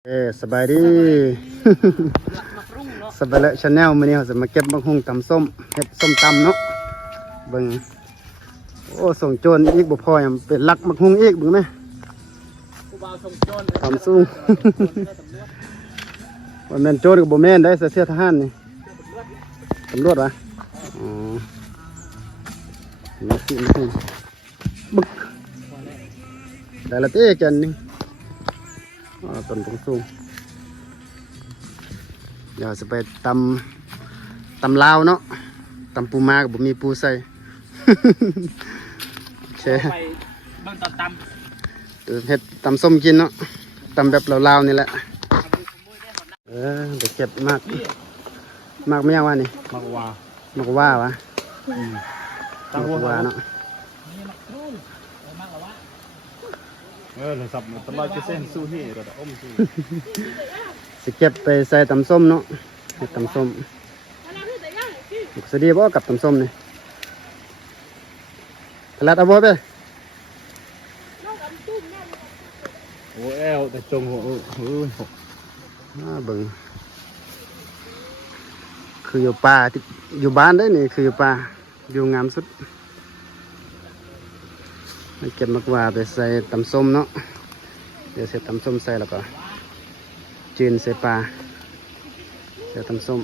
สบายดี สบายแล้วชาแนลมื้อนี้เราจะมาเก็บมะฮุ่งตำส้มเฮ็ดส้มตำเนาะเบิ่งโอ้ส่งโจรอีกบ่พอยังเป็นลักมะฮุ่งอีกเบิ่งไหมตำสูง ว่าแม่นโจรก็บ่แม่นได้เสื้อทหารนี่ตำรวจวะอ๋อนี่สิมะฮุ่งบึกได้ละเต้กันนึงต้นสูงเดี๋ยวจะไปตำลาวเนาะตำปูมากับบุมีปูใส่ โอเคไปเบิ่งตอนตำเห็ดตำส้มกินเนาะตำแบบลาวๆนี่แหละเดี๋ยวเก็บมากไม่ยากว่านี่มากว่าวะมากว่าเนาะเลยสับตลอดจะเส้นสู้ที่เราจะอมสู้สิเก็บไปใส่ตำส้มเนาะเห็ดตำส้มสวัสดีบ่กับตำส้มนี่ตลาดเอาบ่ไปโอ้แอลแต่จงหัวเบิ่งคืออยู่ป่าอยู่บ้านได้นี่คืออยู่ป่าอยู่งามสุดมาเก็บมะกว่าไปใส่ตำส้มเนาะเดี๋ยวใส่ตำส้มใส่แล้วก็จืนใส่ปลาใส่ตำส้ม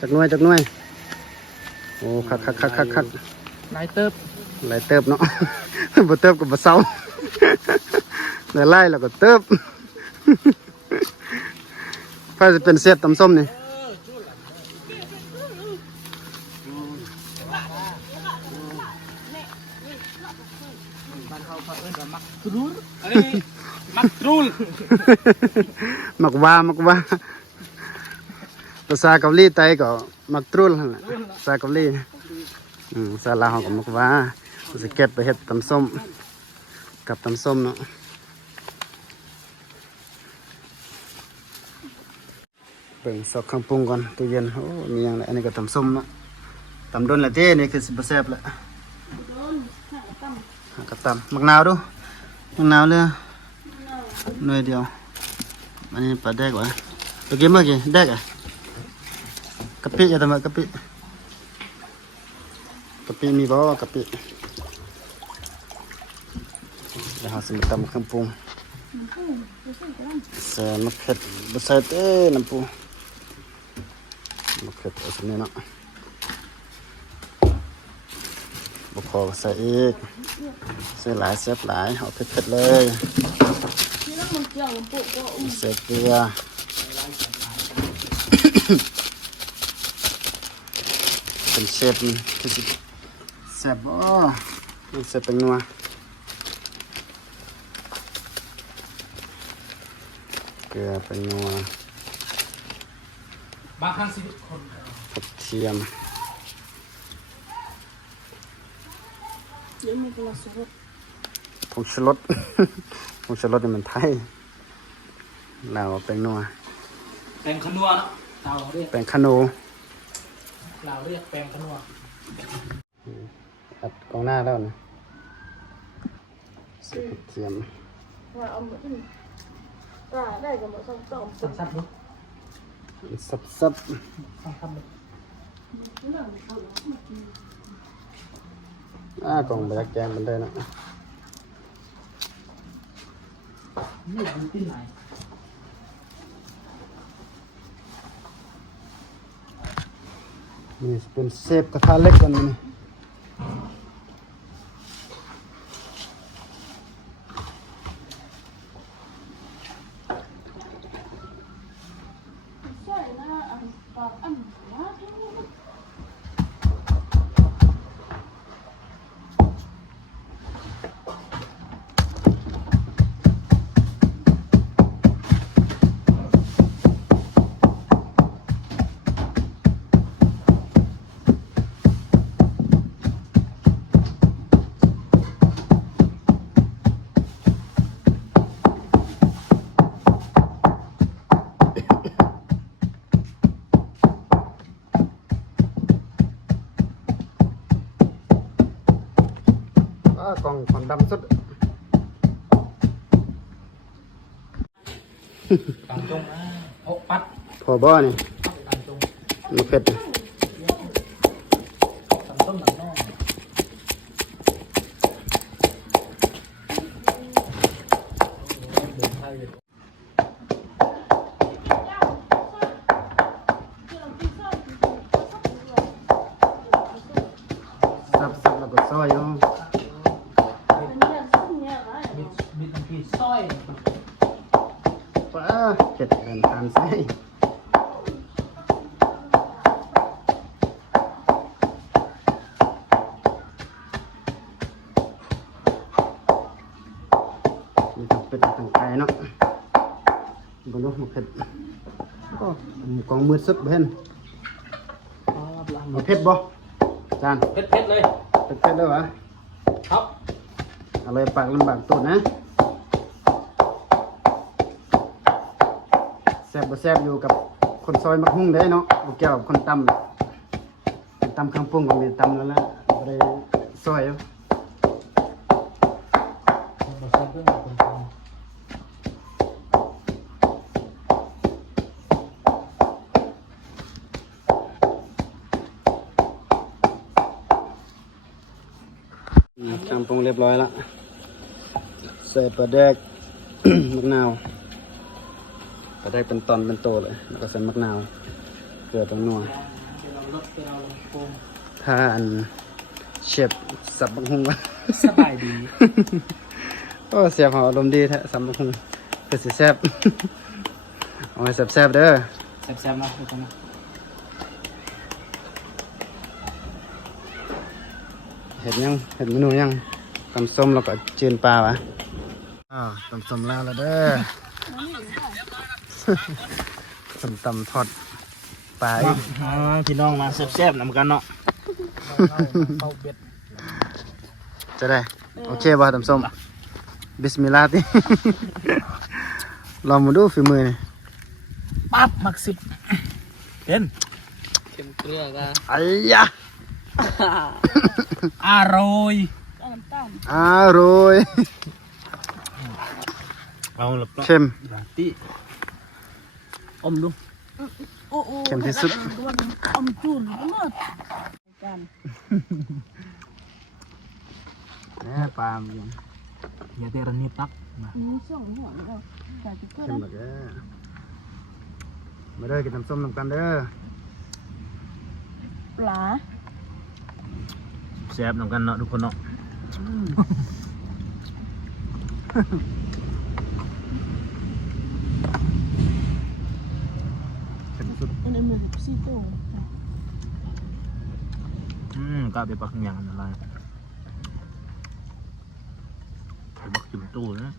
จักหน่วยโอ้คักนายเติบหลายเติบเนาะ บ่เติบกับบ่เซา ไล่แล้วก็เติบ พาจะเป็นเสียบตำส้มนี่มักตรูลมักว่าภาษาเกาหลีไต้ก็มักตรูลนั่นแหละภาษาเกาหลีภาษาลาวก็มักว่าจะเก็บไปเฮ็ดตำส้มกับตำส้มเนาะเบิ่งซอกเครื่องปรุงก่อนตู้เย็นโอ้มีอย่างไรอันนี้ก็ตำส้มเนาะตำโดนละเต้นี่คือสิบแซ่บละกระตำมักนาวดูมักนาวเลยหน่วยเดียวอันนี้ปลาแดกวะตัวเกมเมื่อกี้แดกอ่ะกะปิอย่าทำกะปิมีบ่กะปิเดี๋ยวเราจะมาตำเครื่องปรุงใส่มะเขือใส่เต้น้ำปูมะเขือเอาสักนิดเนาะบุกคอใส่อีกใส่หลายเสียบหลายเอาเผ็ดๆเลยใส่เกลือ เป็นเชฟนี่คือสิแซ่บบ่เสร็จเป็นนัวเกลือเป็นนัวบางครั้งสิคน กระเทียมผงชูรส ผงชูรสนี่มันไทยเราเป็นนัวแปงขนัวเนาะเราเรียกแป้งขนูเราเรียกแปงขนัวตัดกองหน้าแล้วนะใส่กระเทียมได้กับหมดต้องสับๆดูซับสับๆดูกล่องใบแกงมันได้นะนี่ดูที่ไหนนี่เป็นเซฟกระทะเล็กกันนี่กล่องความดำสุด ต่างจงโอ้ปัด พอบ่นี่ ต่างจง มันเผ็ด ต่างต้มต่างนอกเดินไทยเลย สับแล้วก็ซอยเอา มีทั้งที่สร้อย ป้าเผ็ดกันทานไส้มีทั้งเป็ดทั้งไก่เนาะบ่รู้มันเผ็ดก็กองมืดซึกเพิ่นเอาเผ็ดบ่จาน เผ็ดเลย เผ็ดๆเด้อวะ ครับ เอาเลยปากลำบากตูดนะแซ่บบ่แซ่บอยู่กับคนซอยมักหุ่งได้เนาะบ่เกี่ยวกับคนตำตำเครื่องปรุงก็มีตำแล้วละบ่ได้ซอยเอา มาใส่เครื่องปรุง เครื่องปรุงเรียบร้อยละใส่ปลาแดก มะนาวปลาแดกเป็นตอนเป็นโตเลยแล้วก็ใส่มะนาวเกลือตัวนัว เดี๋ยวเราลดเดี๋ยวเราลงโฟม ถ้าอันเชฟสับบักหุ่งวะ สบายดี โอ้เสียบหออารมณ์ดีแท้สับบักหุ่งคือสิแซ่บ เอาให้แซ่บๆเด้อ แซ่บๆนะทุกคนนะ เห็ดยังเห็ดเมนูยังตำส้มแล้วก็เจียนปลาวะตำส้มแล้วเด้อ ตำทอดปลาอีก พี่น้องมาแซ่บๆนำกันเนาะเข้าเบ็ด จะได้โอเคป่ะตำส้มบิสมิลลาห์ติ ลองมาดูฝีมือนี่ ปั๊บมักสิบเป็น เค็มเกลือกัน ไอ้ยะ อร่อย น้ำตาล อร่อย เอาละ เข้ม ตีอมดู โอ้โห เข้มที่สุด อมจูนเลิศกัน แหน่ปลามันยัง อย่าเตะระนิบตักมา มีช่องหัวเนาะแต่จะก็ เข้มแบบนี้มาเด้อกินน้ำส้มน้ำกันเด้อ ปลา แซ่บนำกันเนาะทุกคนเนาะ เข้มสุด อันนี้มันซีโต้ กล้าไปปักอย่างอะไรไปปักจุ่มตู้นะ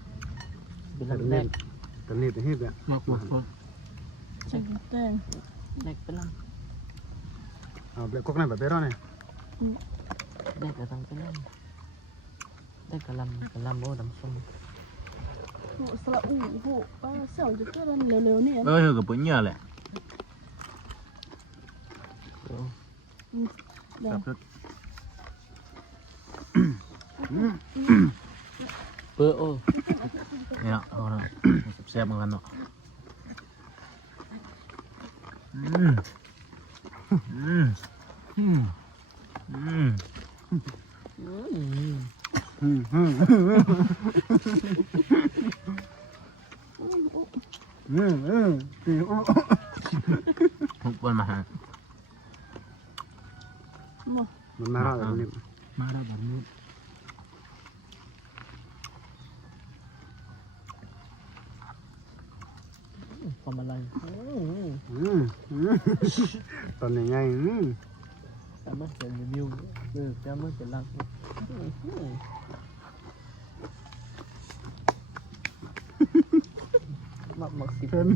เป็นลำแรกตอนนี้เป็นเฮ็ดอ่ะ มากมาก ใส่แตงเด็กเป็นล เอาเบลกกนั่นแบบเบลล์นี่ ำเด็กกระตังเป็นลำเด็กกระลำโอ้ดำส้มหัวสละอูหัวป้าเสี่ยวจะก็รันเร็วๆนี่ เออกับปุ่นเยอะแหละ เดี๋ยว เปื้อโอ้เนี่ยเอาละแซ่บเหมือนกันเนาะทุกคนมาหา มันมาแล้วแบบนี้ มาแล้วแบบนี้ทำอะไร ตอนนี้ไง แต่มันเป็นวิวแต่มันเป็นรักมักสิ เพิ่ม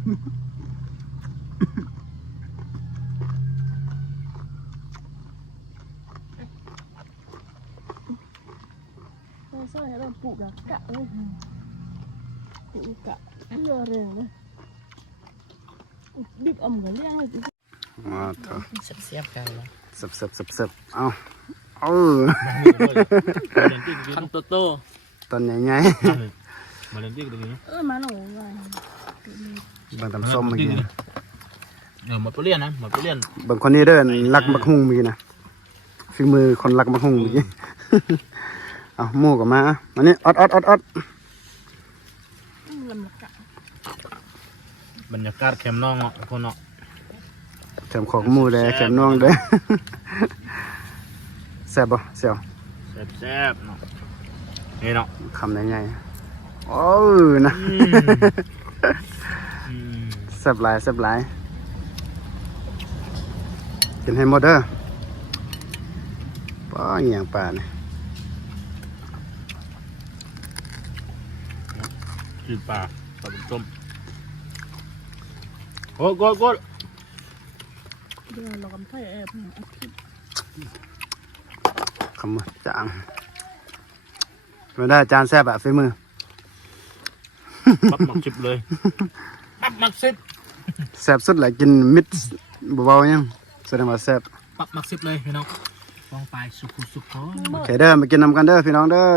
ใส่ให้เราปลูกละกะเลยปลูกกะเยอะเลยนะบิ๊กอมกันเลี้ยงเลย มาเถอะ เสียบกันแล้ว สับเอาคันโตโต ตอนใหญ่ มาเล่นที่กันดี มาหนูมา เบิ่งตำส้มเมื่อกี้ หมดไปเรียนนะหมดไปเรียน เบิ่งคนนี้เด้อลักบักฮุ่งเมื่อกี้นะฝีมือคนลักบักฮุ่งเมื่อกี้ เอาหมูกับมาอันนี้อด ลำกะ บรรยากาศแคมป์น้องเนาะคนเนาะ แถมของหมูแดแถมน้องเด้อ แซ่บบ่เสี่ยว แซ่บๆเนาะนี่เนาะ คำใหญ่ๆโอ้นะ อืม แซ่บหลายกินให้หมดเด้อป้าอหย่างป่านี่ จืดปลาปลาเป็นส้มโอ้กด เดี๋ยวเรากำไทยแอบอาทิตย์ คำว่าจางไม่ได้จานแซ่บอะฝีมือ ปักหมักชิบเลยปักหมักชิบ แซ่บสุดแหละกินมิดเบาๆยังแสดงว่าแซ่บ ปักหมักชิบเลยพี่น้องฟองไปสุขุน โอเคเด้อมากินนำกันเด้อพี่น้องเด้อ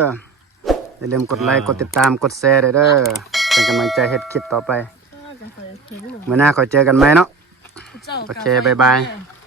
อย่าลืมกดไลค์กดติดตามกดแชร์เด้อเป็นกำลังใจเฮ็ดคลิปต่อไป กาแฟเค็ม เมื่อหน้าขอเจอกันไหมเนาะ เจ้า โอเคบ๊ายบาย กาแฟ